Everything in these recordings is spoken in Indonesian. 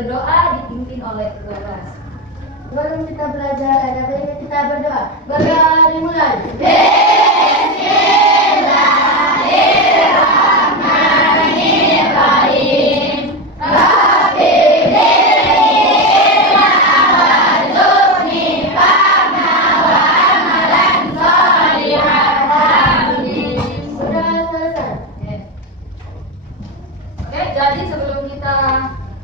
berdoa dipimpin oleh ketua kelas. Sebelum kita belajar, ada baiknya kita berdoa. Berdoa dimulai. Jadi sebelum kita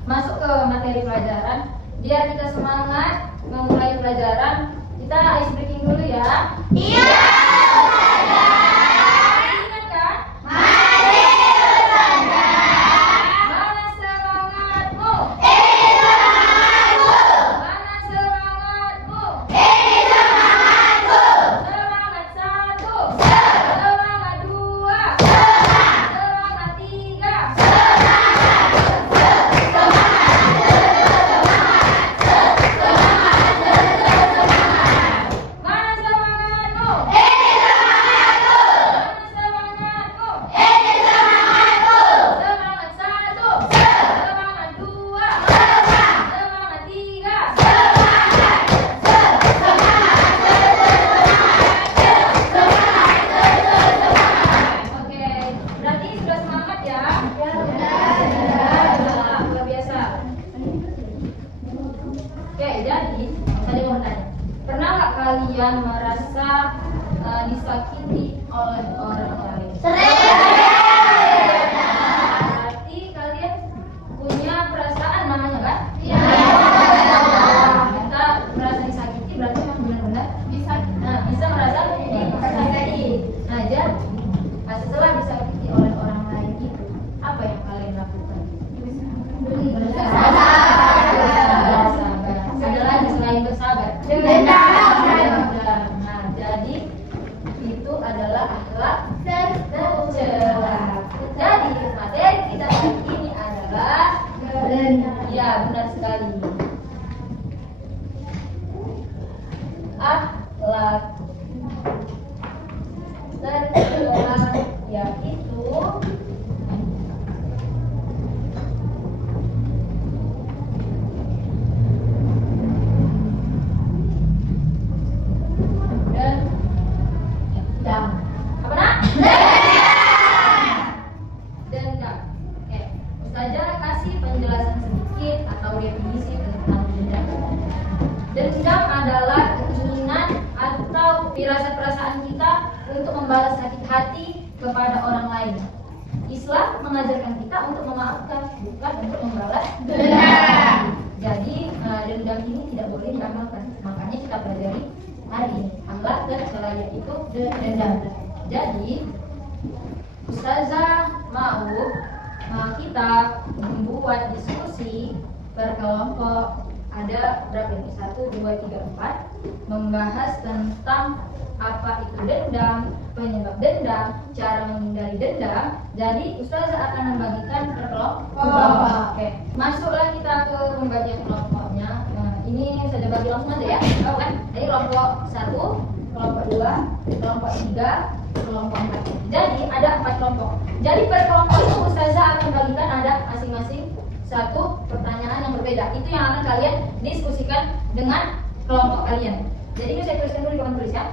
masuk ke materi pelajaran, biar kita semangat memulai pelajaran, kita ice breaking dulu ya. Iya, Ustazah. Ingat kan? Mari, Ustazah. Mana semangatmu? Ini semangatku. Mana semangatmu? Ini semangatku. Semangat satu, semangat dua, semangat tiga. Mana semangatmu? Ini semangatku. Mana semangatmu? Ini semangatku. Semangat satu, semangat dua, semangat tiga. Oke, berarti sudah semangat ya? Nah, luar biasa. Oke, jadi saya mau tanya, pernah nggak kalian merasa disakiti oleh orang lain? Berarti kalian punya perasaan namanya kan? Iya. Kita merasa disakiti berarti memang benar-benar bisa. Nah, bisa merasa disakiti. Nah, jadi setelah disakiti oleh orang lain itu, apa yang kalian lakukan? Bersabar. Ada lagi selain bersabar. Dendam. Nah, jadi itu adalah akhlak tercela. Jadi materi kita hari ini adalah ya, benar sekali. Akhlak tercela yaitu dendam. Apa nak? Dendam. Oke, Ustazah kasih penjelasan sedikit atau definisi tentang dendam. Dendam adalah keinginan atau firasat-perasaan kita untuk membalas sakit hati kepada orang lain. Islam mengajarkan kita untuk memaafkan, bukan untuk membalas Dendam. Jadi dendam ini tidak boleh diamalkan. Makanya kita pelajari hari ini akhlak tercela yaitu dendam. Jadi Ustazah mau kita membuat diskusi berkelompok. Ada berapa ini? 1, 2, 3, 4. Membahas tentang apa itu dendam, penyebab dendam, cara menghindari dendam. Jadi Ustazah akan membagikan per kelompok. Oke, masuklah kita ke pembagian kelompoknya. Nah, ini saya bagi langsung aja ya. Tahu kan? Jadi kelompok 1, kelompok 2, kelompok 3, kelompok 4. Jadi ada 4 kelompok. Jadi per kelompok itu Ustazah akan bagikan ada masing-masing satu pertanyaan yang berbeda. Itu yang akan kalian diskusikan dengan kelompok kalian. Jadi ini saya tuliskan dulu di papan tulis ya.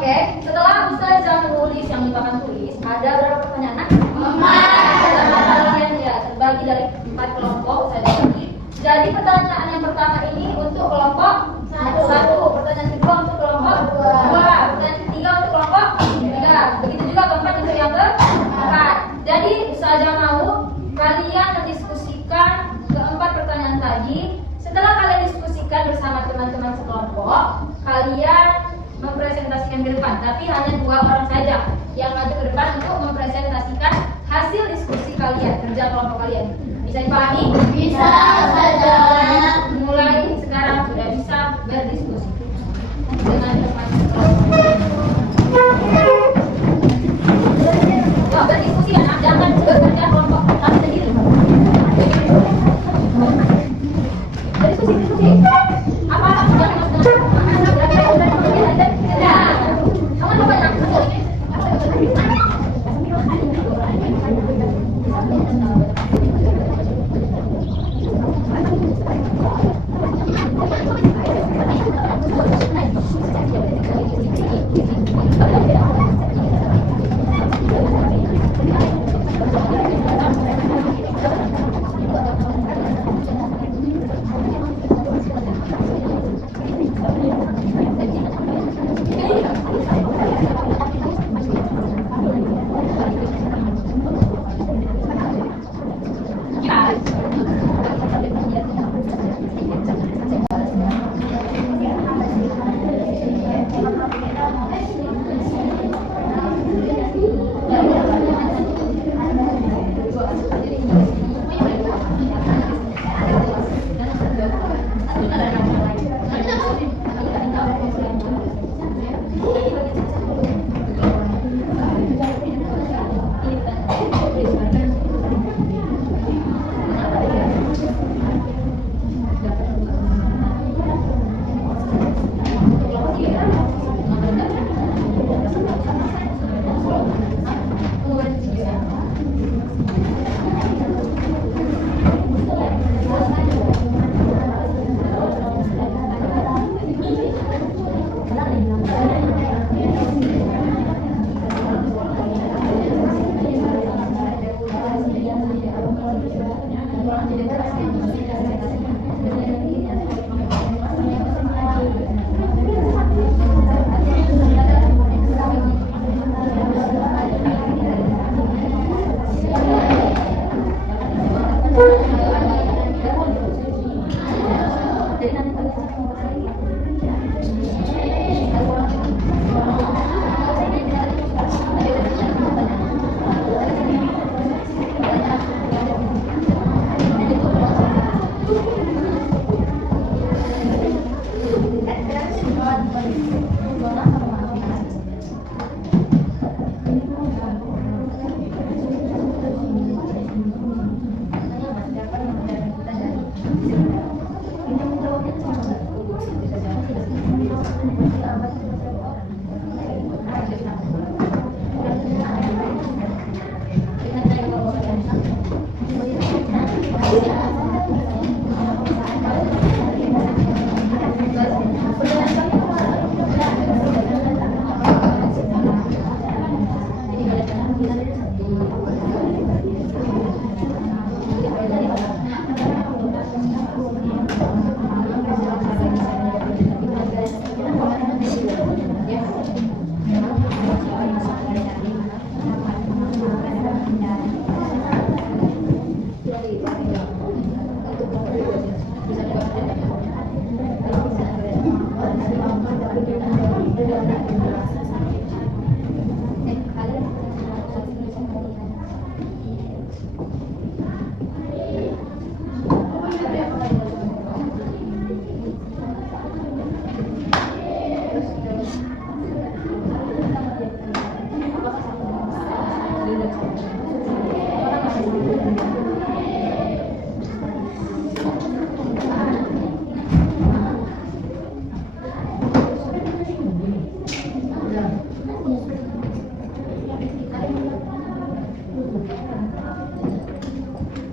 Oke, setelah Ustazah menulis yang di papan tulis, ada berapa pertanyaan? Kalian ya terbagi dari 4 kelompok Ustazah bagi. Jadi pertanyaan yang pertama ini untuk kelompok 1, pertanyaan kedua untuk kelompok 2, pertanyaan ketiga untuk kelompok 3. Begitu juga keempat untuk yang keempat. Jadi Ustazah mau kalian mendiskusikan keempat pertanyaan tadi. Setelah kalian diskusikan bersama teman-teman sekelompok, kalian mempresentasikan ke depan, tapi hanya 2 orang saja yang maju ke depan untuk mempresentasikan hasil diskusi kalian. kerja kelompok kalian. Bisa dipahami? Bisa saja. Mulai sekarang sudah bisa berdiskusi dengan teman kelompok. Wah, berdiskusi ya, jangan bekerja kelompok tapi sendiri. Berdiskusi. Apa? Jangan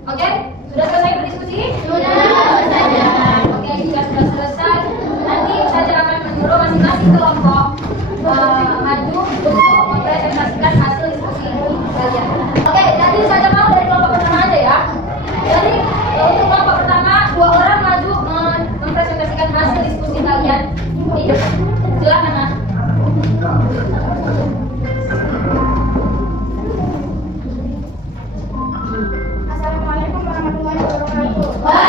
Oke, sudah selesai berdiskusi? Sudah saja. Oke, jika sudah selesai, nanti saya akan menyuruh masing-masing kelompok maju untuk mempresentasikan hasil diskusi kalian. Oke, jadi saya mau dari kelompok pertama aja ya. Jadi untuk kelompok pertama, 2 orang maju mempresentasikan hasil diskusi kalian. Ini silakan, Mas. Assalamualaikum warahmatullahi wabarakatuh.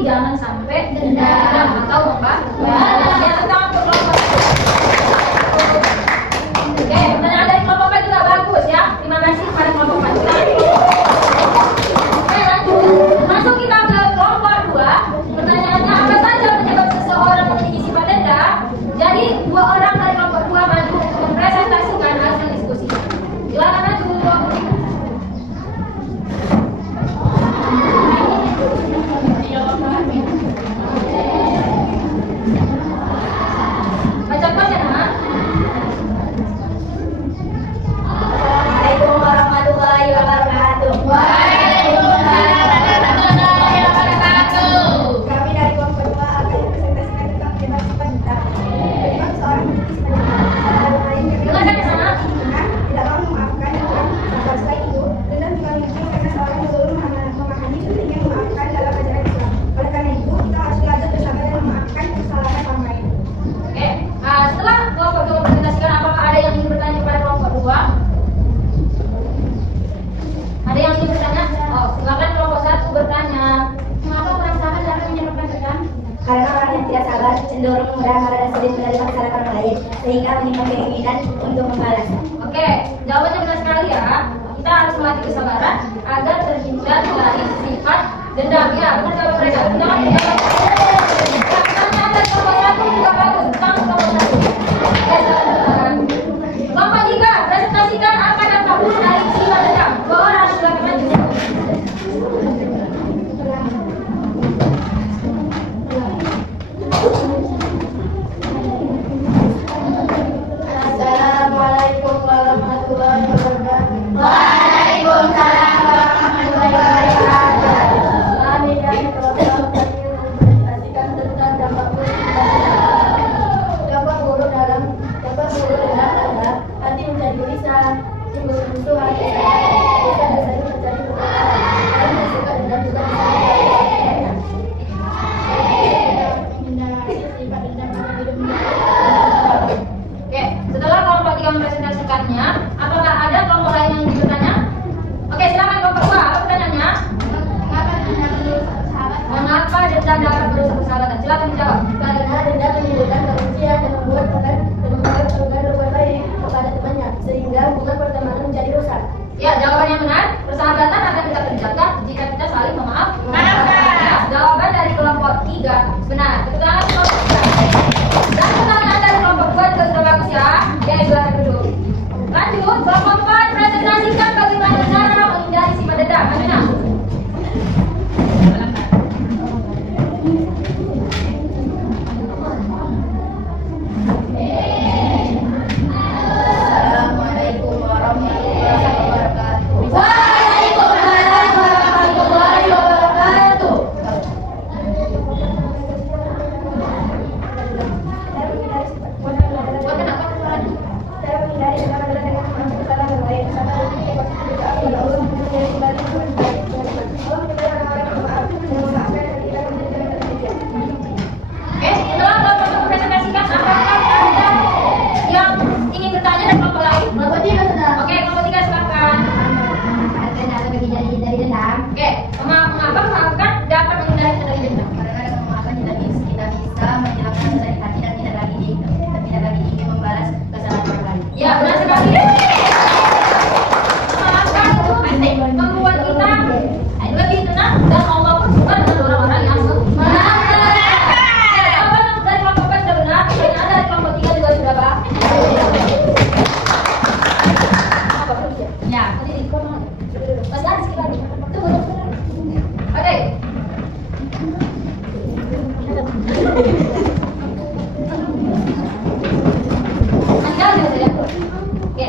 jangan sampai Dendam. atau membalas. Ya, tentang untuk kelompok. Oke, pertanyaan dari kelompok 4 juga bagus ya. Terima kasih kepada kelompok 4. Oke, lanjut. Masuk kita ke kelompok 2. Pertanyaannya, apa saja penyebab seseorang memiliki sifat dendam? Jadi, 2 orang dari kelompok 2 maju untuk mempresentasikan hasil diskusi. Silakan maju. Bacakan ya, Nak. Assalamualaikum warahmatullahi wabarakatuh. Waalaikumsalam warahmatullahi wabarakatuh. Kami dari kelompok 2 akan mempresentasikan tentang penyebab sifat dendam. Penyebab seorang memiliki sifat dendam. Lain Dengarkan ya, Nak. tidak mau memaafkan dan kurang sabar. Selain itu, dendam juga muncul karena seorang yang belum memahami pentingnya memaafkan dalam ajaran Islam. Oleh karena itu, kita harus belajar bersabar dan memaafkan kesalahan orang lain. Oke, setelah kelompok 2 mempresentasikan, apakah ada yang ingin bertanya kepada kelompok 2? Ada yang ingin bertanya? Oh, silakan kelompok 1 bertanya. Mengapa kurang sabar dapat menyebabkan dendam? Karena orang yang tidak sabar cenderung mudah marah dan sulit menerima kesalahan orang lain, sehingga menimbulkan keinginan untuk membalas. Oke, jawabannya benar sekali ya. Kita harus melatih kesabaran agar terhindar dari sifat dendam. Ya, benar jawaban mereka. Jangan dijawab. Pertanyaan dari kelompok 1 juga bagus. Tentang kelompok 1. Oke, silakan. Kelompok 3, presentasikan apa dampak buruk dari sifat dendam. 2 orang silakan maju. Assalamualaikum warahmatullahi wabarakatuh. Waalaikumsalam warahmatullahi wabarakatuh. Kami dari kelompok ingin mempresentasikan tentang dampak buruk adalah hati menjadi gelisah, timbul kerusuhan, bisa terjadi menjadi pertengkaran, dan suka dendam juga bisa menjadi menghindari sifat dendam dalam hidupnya. Oke, setelah kelompok 3 mempresentasikannya, apakah ada kelompok lain yang ingin bertanya? Oke, silakan kelompok 2. Apa pertanyaannya? Mengapa dendam dapat merusak persahabatan? Silakan dijawab. Karena dendam menimbulkan kebencian dan membuat orang berbuat baik kepada temannya, sehingga hubungan pertemanan menjadi rusak. Ya, jawabannya benar. Persahabatan akan kita terjaga jika kita saling memaafkan. Ya, jawaban dari kelompok 3 benar. Tepuk tangan kelompok 3. Dan pertanyaan dari kelompok 2 juga sudah bagus ya. Ya, silakan duduk. Lanjut, kelompok 4 presentasikan bagaimana cara menghindari sifat dendam. Bagaimana? Assalamualaikum warahmatullahi wabarakatuh. Waalaikumsalam warahmatullahi wabarakatuh. Oke, setelah kelompok 1 mempresentasikan, apakah ada yang ingin bertanya dari kelompok lain? Kelompok 3 sudah. Oke, kelompok 3 silakan. Dari dendam. Oke, mengapa memaafkan dapat menghindari dari dendam? Karena dengan memaafkan kita bisa menjelaskan dari hati dan tidak lagi ingin membalas kesalahan orang lain. Ya, benar sekali. Memaafkan itu membuat kita lebih tenang dan Allah pun suka dengan orang-orang yang memaafkan. Ya, jawaban dari kelompok 4 sudah benar. Pertanyaan dari kelompok 3 juga sudah bagus. Ya, tadi di kelompok. Mas Aris kita tunggu. Oke. Oke,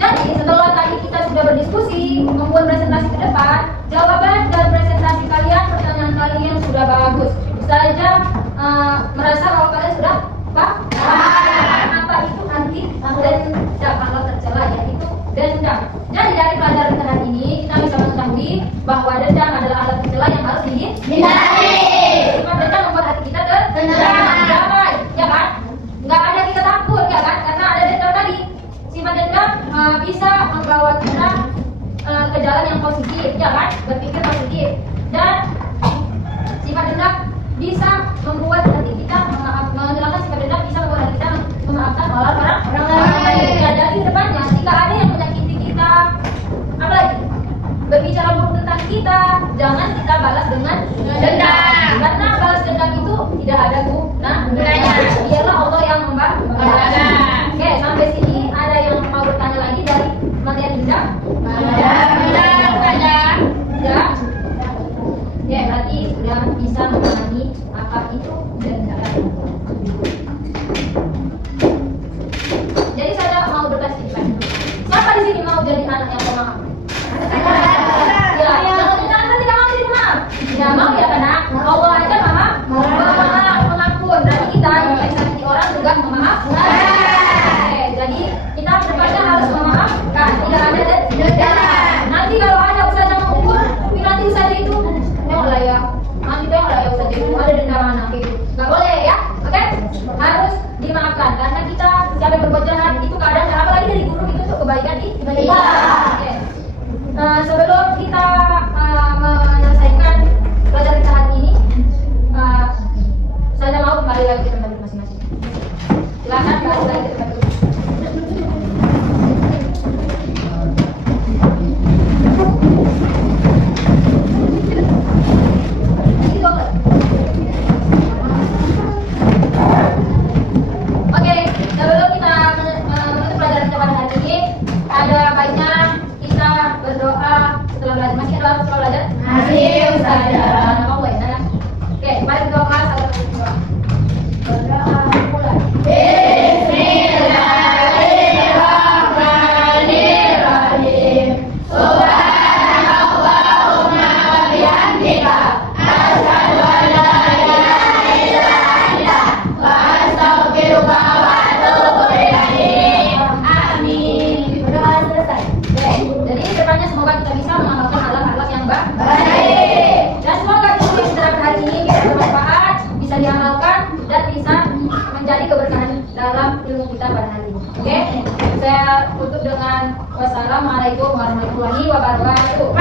jadi setelah tadi kita sudah berdiskusi, membuat presentasi ke depan, jawaban dan presentasi kalian, pertanyaan kalian sudah bagus. Saya merasa bahwa kalian sudah paham apa itu anti dendam kalau tercela, yaitu dendam. Jadi dari pelajaran kita hari ini kita bisa mengetahui bahwa dendam adalah alat tercela yang harus Hindari. Sifat dendam membuat hati kita tenang, damai, ya kan? Nggak ada kita takut, ya kan? Karena ada dendam tadi. Sifat dendam bisa membawa kita ke jalan yang positif, ya kan? Berpikir positif. Dan bisa membuat hati kita menghilangkan sikap dendam, bisa membuat hati kita memaafkan orang lain. Ya, jadi kedepannya jika ada yang menyakiti kita, apalagi berbicara buruk tentang kita, jangan kita balas dengan dendam. Karena balas dendam itu tidak ada gunanya. Biarlah Allah yang membalas. Oke, sampai sini ada yang mau bertanya lagi dari materi dendam? Ya. Oke, berarti sudah bisa memahami apa itu dendam. Jadi saya mau bertanya sedikit. Siapa di sini mau jadi anak yang pemaaf? Ya, yang tidak mau jadi pemaaf. Tidak mau ya karena Allah aja maha pengampun. Berarti kita yang disakiti orang juga memaafkan. Oke, jadi kita kedepannya harus memaafkan. Tidak ada dendam. Nanti kalau ada ustaz yang mengukur, nanti ustaz itu tengoklah ya. Nanti tengoklah ya ustaz itu ada dendam anak itu. Nggak boleh ya, oke? Harus dimaafkan karena kita siapa yang berbuat jahat itu kadang apalagi dari guru itu untuk kebaikan di kita. Oke. Sebelum kita menyelesaikan pelajaran kita hari ini, saya mau kembali lagi ke tempat masing-masing. Silakan kembali lagi ke tempat duduk. Oke, sebelum kita menutup pelajaran kita pada hari ini, ada baiknya kita berdoa setelah belajar. Masih ada setelah belajar? Masih, Ustazah. Oke, mari berdoa satu dua. Berdoa mulai. Bismillahirrahmanirrahim. Subhanallahumma wa bihamdika asyhadu an la ilaha illa anta wa astaghfiruka wa atubu ilaik. Amin. Berdoa selesai. Oke, jadi kedepannya semoga kita bisa mengamalkan akhlak-akhlak yang Baik. dan semoga ilmu yang kita dapat hari ini bisa bermanfaat, bisa diamalkan dan bisa menjadi keberkahan dalam ilmu kita pada hari ini. Oke, saya tutup dengan wassalamualaikum warahmatullahi wabarakatuh.